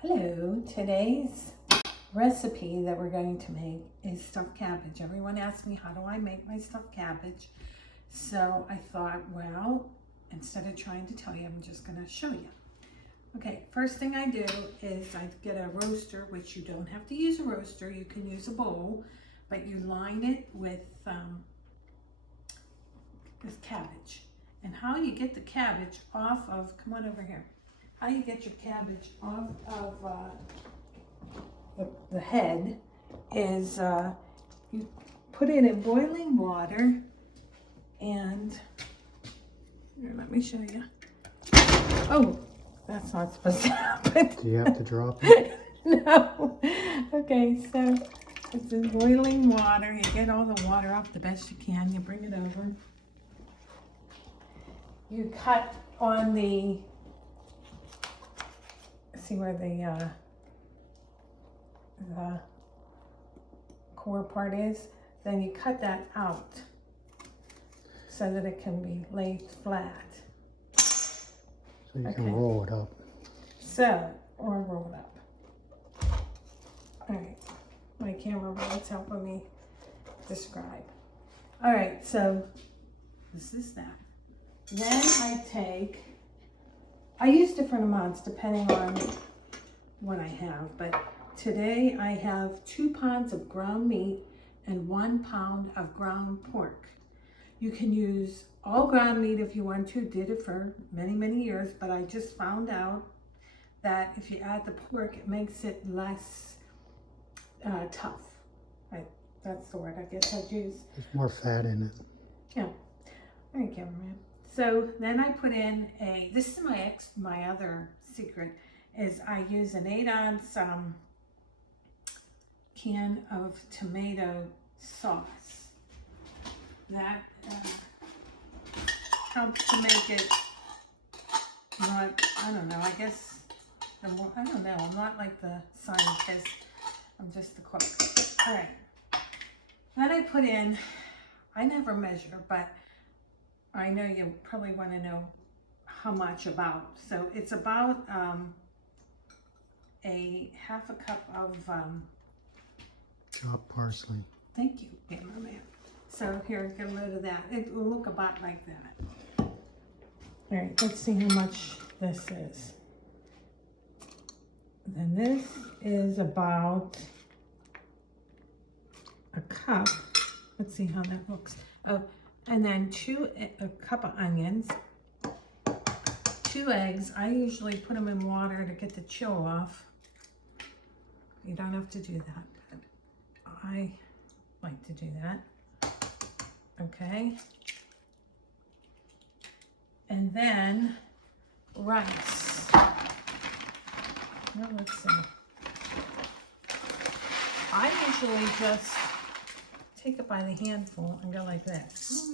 Hello, today's recipe that we're going to make is stuffed cabbage. Everyone asks me, how do I make my stuffed cabbage? So I thought, well, instead of trying to tell you, I'm just gonna show you. Okay, first thing I do is I get a roaster, which you don't have to use a roaster, you can use a bowl, but you line it with this cabbage. And how you get the cabbage off of, come on over here. How you get your cabbage off of the head is you put it in boiling water and, here, let me show you. Oh, that's not supposed to happen. Do you have to drop it? No. Okay, so it's in boiling water. You get all the water off the best you can. You bring it over. You cut on the, see where the core part is, then you cut that out so that it can be laid flat. So you can roll it up. So, or roll it up. All right, my camera rolls helping me describe. All right, so this is that. Then I use different amounts depending on what I have, but today I have 2 pounds of ground meat and 1 pound of ground pork. You can use all ground meat if you want to, did it for many, many years, but I just found out that if you add the pork, it makes it less tough. That's the word I guess I'd use. There's more fat in it. Yeah. All right, cameraman. So then I put in this is my other secret, is I use an 8-ounce can of tomato sauce. That helps to make it not, I don't know, I guess, I don't know, I'm not like the scientist, I'm just the cook. All right. Then I put in, I never measure, but I know you probably want to know how much about. So it's about a half a cup of chopped parsley. Thank you, cameraman. So here, get a load of that. It will look about like that. All right, let's see how much this is. And this is about a cup. Let's see how that looks. Oh, and then a cup of onions, 2 eggs. I usually put them in water to get the chill off. You don't have to do that, but I like to do that. Okay. And then rice. Now let's see. I usually just take it by the handful and go like this.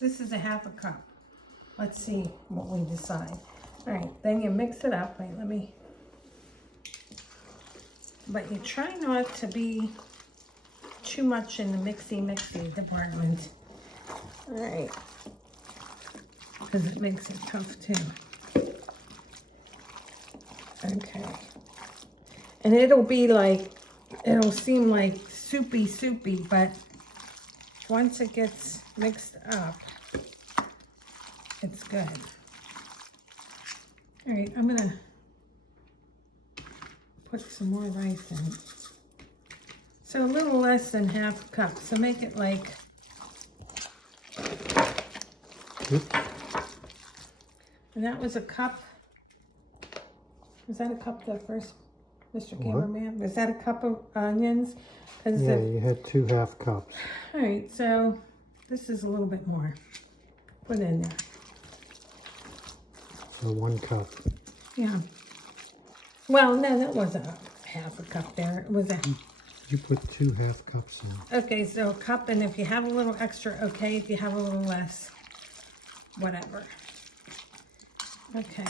This is a half a cup. Let's see what we decide. All right, then you mix it up. Wait, but you try not to be too much in the mixy department. All right, because it makes it tough too. Okay. And it'll seem like soupy, but once it gets mixed up, it's good. All right, I'm gonna put some more rice in. So a little less than half a cup, so make it like, and that was a cup. Was that a cup the first? Mr. Cameraman, was that a cup of onions? Yeah, you had 2 half cups. All right, so this is a little bit more. Put in there. So 1 cup. Yeah. Well, no, that wasn't a half a cup there. It was a... You put 2 half cups in. Okay, so a cup, and if you have a little extra, okay. If you have a little less, whatever. Okay.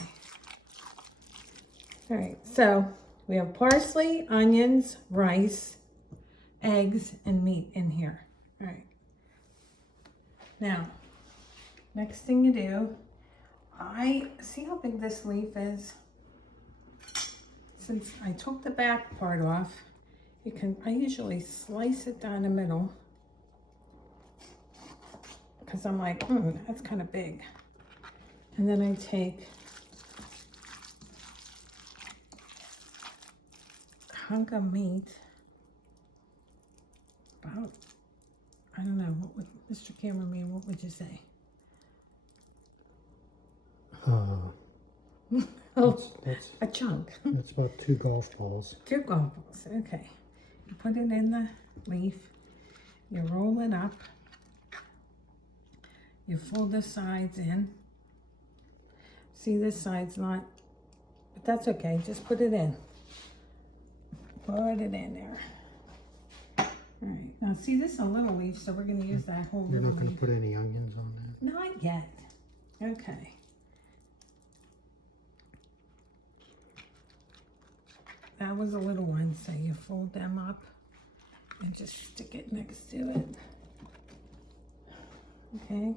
All right, so we have parsley, onions, rice, eggs, and meat in here. All right. Now, next thing you do, I see how big this leaf is. Since I took the back part off, I usually slice it down the middle because I'm like, that's kind of big. And then I take a hunk of meat, about, I don't know, what would, Mr. Cameraman, what would you say? That's a chunk. That's about 2 golf balls. 2 golf balls, okay. You put it in the leaf, you roll it up, you fold the sides in. See, this side's not, but that's okay, just put it in. Put it in there. All right, now see, this is a little leaf, so we're gonna use that whole You're little not going leaf. to put any onions on that? Not yet. Okay. That was a little one, so you fold them up and just stick it next to it. Okay.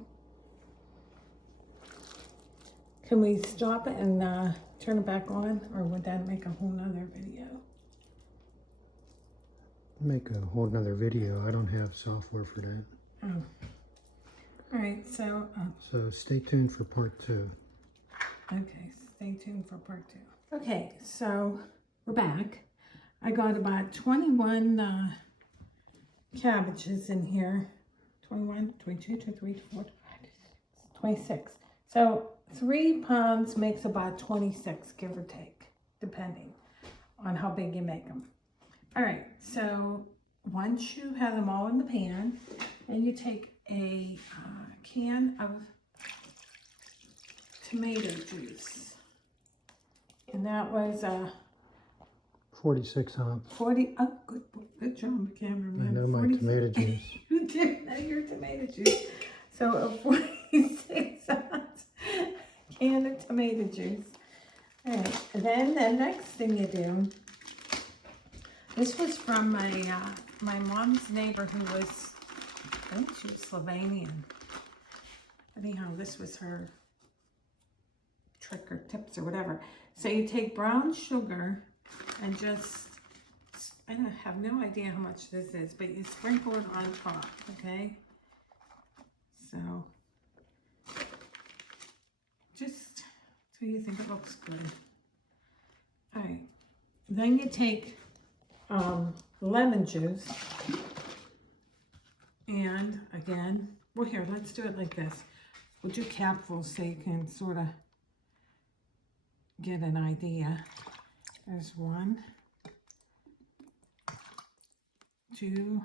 Can we stop it and turn it back on, or would that make a whole nother video? Make a whole nother video. I don't have software for that. Oh. All right, so. So stay tuned for part 2. Okay, stay tuned for part 2. Okay, so we're back. I got about 21 cabbages in here. 21, 22, 23, 24, 26. So 3 pounds makes about 26, give or take, depending on how big you make them. All right, so once you have them all in the pan, then you take a can of tomato juice. And that was 46 ounce. 40, oh, good job, cameraman. I know my 46 tomato juice. You did know your tomato juice. So a 46 ounce can of tomato juice. All right, and then the next thing you do, this was from my mom's neighbor who was, I think she was Slovenian. Anyhow, this was her trick or tips or whatever. So you take brown sugar and just, I have no idea how much this is, but you sprinkle it on top, okay? So, just so you think it looks good. All right, then you take lemon juice, and again, well here, let's do it like this. We'll do capfuls so you can sort of get an idea. There's 1, 2,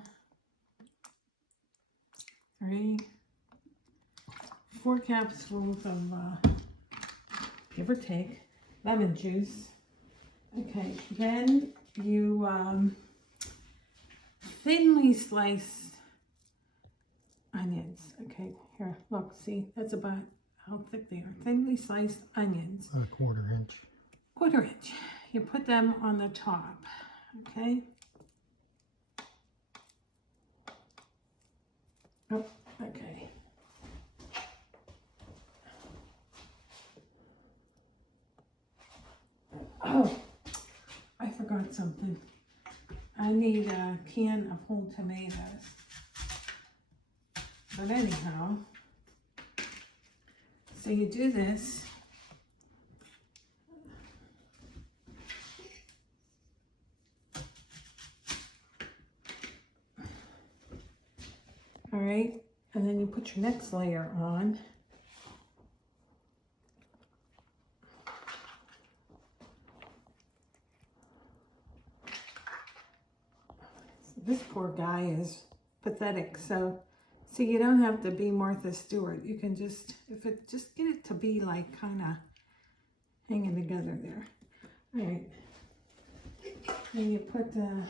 3, 4 capsules of, give or take, lemon juice. Okay, then you thinly slice onions. Okay, here, look, see, that's about how thick they are. Thinly sliced onions. A 1/4 inch. 1/4 inch. You put them on the top, okay? Oh, okay. Oh, I forgot something. I need a can of whole tomatoes. But anyhow, so you do this. All right, and then you put your next layer on. This poor guy is pathetic, so see, you don't have to be Martha Stewart. You can just, just get it to be like kind of hanging together there. All right, then you put the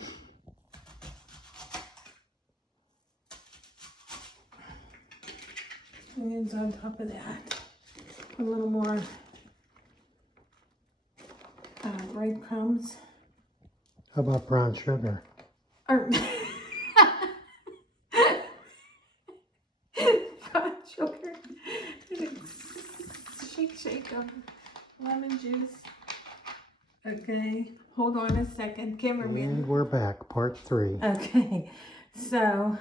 onions on top of that. Put a little more breadcrumbs. How about brown sugar? Or brown sugar. Shake, shake. go. Lemon juice. Okay, hold on a second, cameraman. And we're back, part 3. Okay, so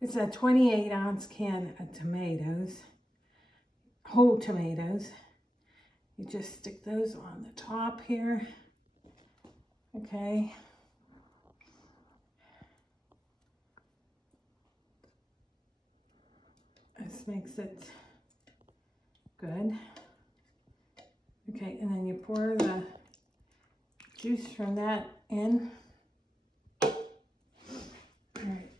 it's a 28-ounce can of tomatoes, whole tomatoes. You just stick those on the top here. Okay. This makes it good. Okay, and then you pour the juice from that in. All right.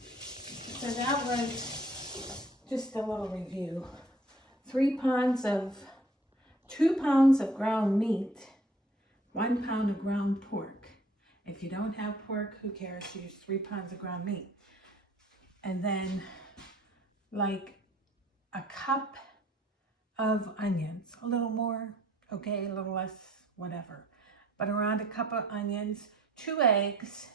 So that was just a little review. 2 pounds of ground meat, 1 pound of ground pork. If you don't have pork, who cares? Use 3 pounds of ground meat. And then like a cup of onions, a little more, okay, a little less, whatever. But around a cup of onions, 2 eggs,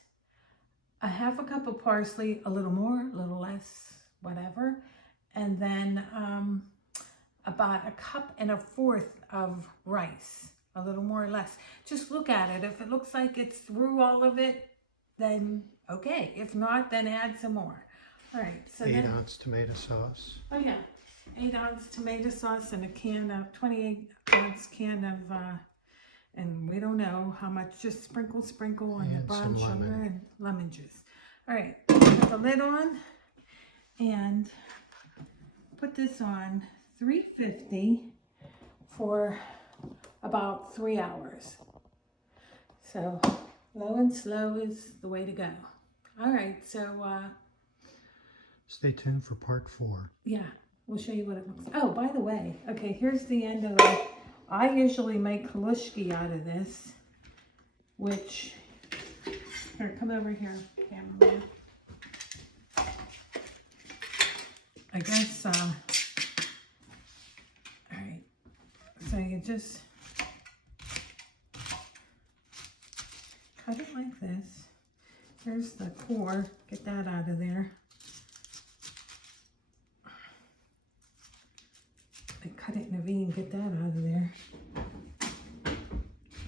a half a cup of parsley, a little more, a little less, whatever. And then about 1.25 cups of rice, a little more or less. Just look at it. If it looks like it's through all of it, then okay. If not, then add some more. All right. So 8-ounce tomato sauce. Oh yeah, 8-ounce tomato sauce and a 28-ounce can of, and we don't know how much. Just sprinkle on the And brown some sugar lemon. and lemon juice. All right, put the lid on and put this on 350 for about 3 hours. So low and slow is the way to go. All right, so Stay tuned for part 4. yeah, we'll show you what it looks like. Oh, by the way, okay, here's the end of it. I usually make halushki out of this, which, here, come over here, cameraman. I guess, all right, so you just cut it like this. Here's the core, get that out of there. I cut it in a V and get that out of there.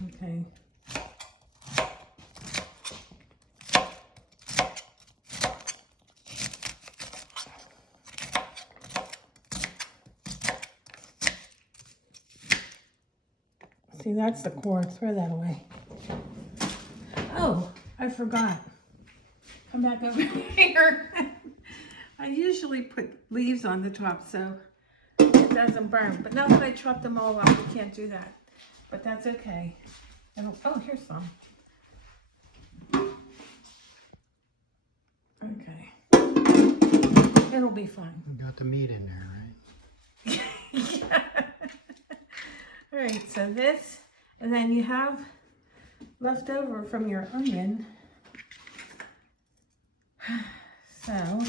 Okay. See, that's the core. Throw that away. Oh, I forgot. Come back over here. I usually put leaves on the top so it doesn't burn. But now that I chopped them all up, we can't do that. But that's okay. Oh, here's some. Okay. It'll be fine. You got the meat in there, right? Yeah. All right, so this, and then you have left over from your onion. So,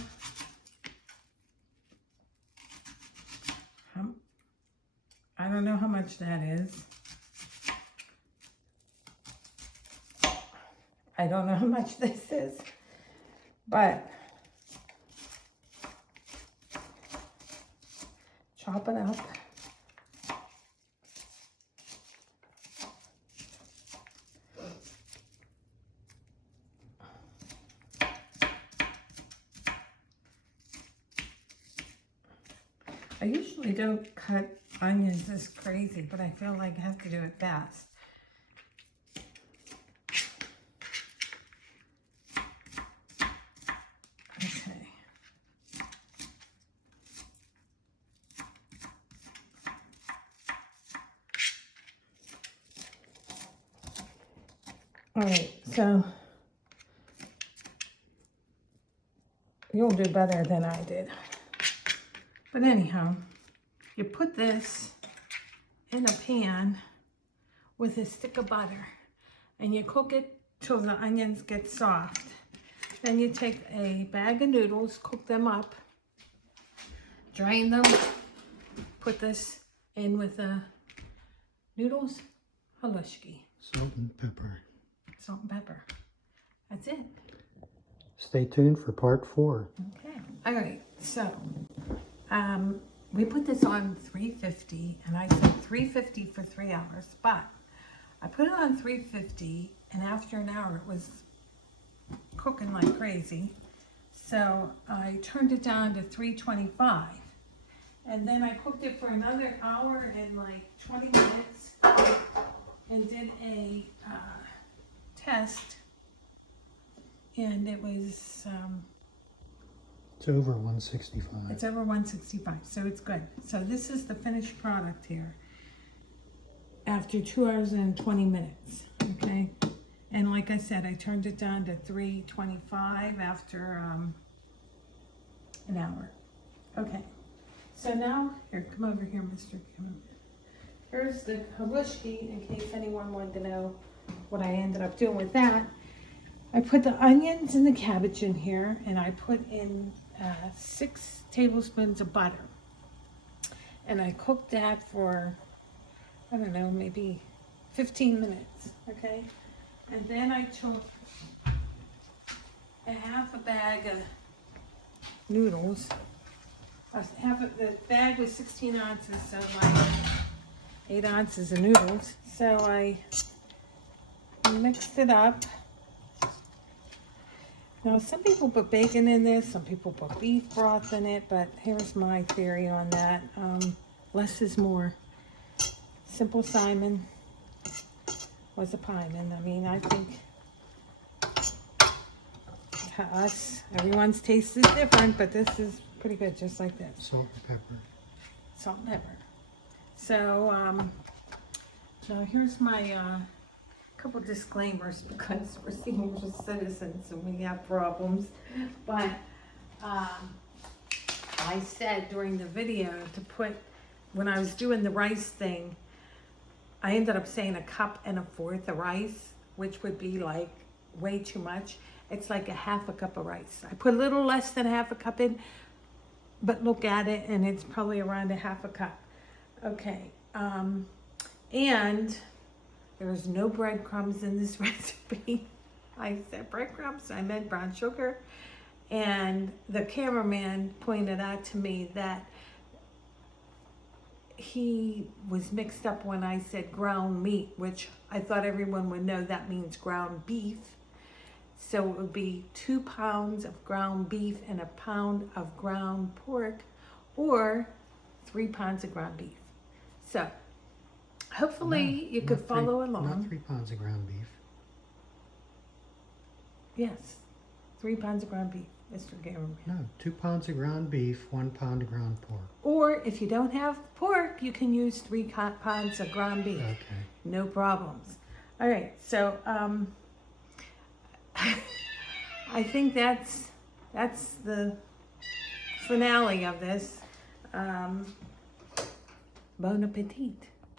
I don't know how much that is. I don't know how much this is, but chop it up. I usually don't cut onions this crazy, but I feel like I have to do it fast. Okay. All right, so you'll do better than I did. But anyhow, you put this in a pan with a stick of butter and you cook it till the onions get soft. Then you take a bag of noodles, cook them up, drain them, put this in with the noodles, halushki. Salt and pepper. Salt and pepper. That's it. Stay tuned for part 4. Okay. All right. So, we put this on 350, and I said 350 for 3 hours, but I put it on 350, and after an hour it was cooking like crazy. So I turned it down to 325, and then I cooked it for another hour and like 20 minutes and did a test, and it was It's over 165. it's over 165, so it's good. So this is the finished product here after 2 hours and 20 minutes, okay? And like I said, I turned it down to 325 after an hour. Okay, so now, here, come over here, Mr. Kim. Here's the halushki, in case anyone wanted to know what I ended up doing with that. I put the onions and the cabbage in here, and I put in 6 tablespoons of butter. And I cooked that for, I don't know, maybe 15 minutes, okay? And then I took a half a bag of noodles. The bag was 16 ounces, so like 8 ounces of noodles. So I mixed it up. Now, some people put bacon in this, some people put beef broth in it, but here's my theory on that. Less is more. Simple Simon was a pieman. I mean, I think to us, everyone's taste is different, but this is pretty good, just like this. Salt and pepper. Salt and pepper. So, now here's my couple disclaimers, because we're senior citizens and we have problems. But I said during the video to put, when I was doing the rice thing, I ended up saying 1.25 cups of rice, which would be like way too much. It's like 1/2 cup of rice. I put a little less than 1/2 cup in, but look at it, and it's probably around 1/2 cup. Okay, and there's no breadcrumbs in this recipe. I said breadcrumbs, I meant brown sugar. And the cameraman pointed out to me that he was mixed up when I said ground meat, which I thought everyone would know that means ground beef. So it would be 2 pounds of ground beef and 1 pound of ground pork, or 3 pounds of ground beef. So hopefully you could follow along. Not 3 pounds of ground beef. Yes, 3 pounds of ground beef, Mr. Cameraman. No, 2 pounds of ground beef, 1 pound of ground pork. Or if you don't have pork, you can use 3 pounds of ground beef. Okay. No problems. All right, so I think that's the finale of this. Bon appetit.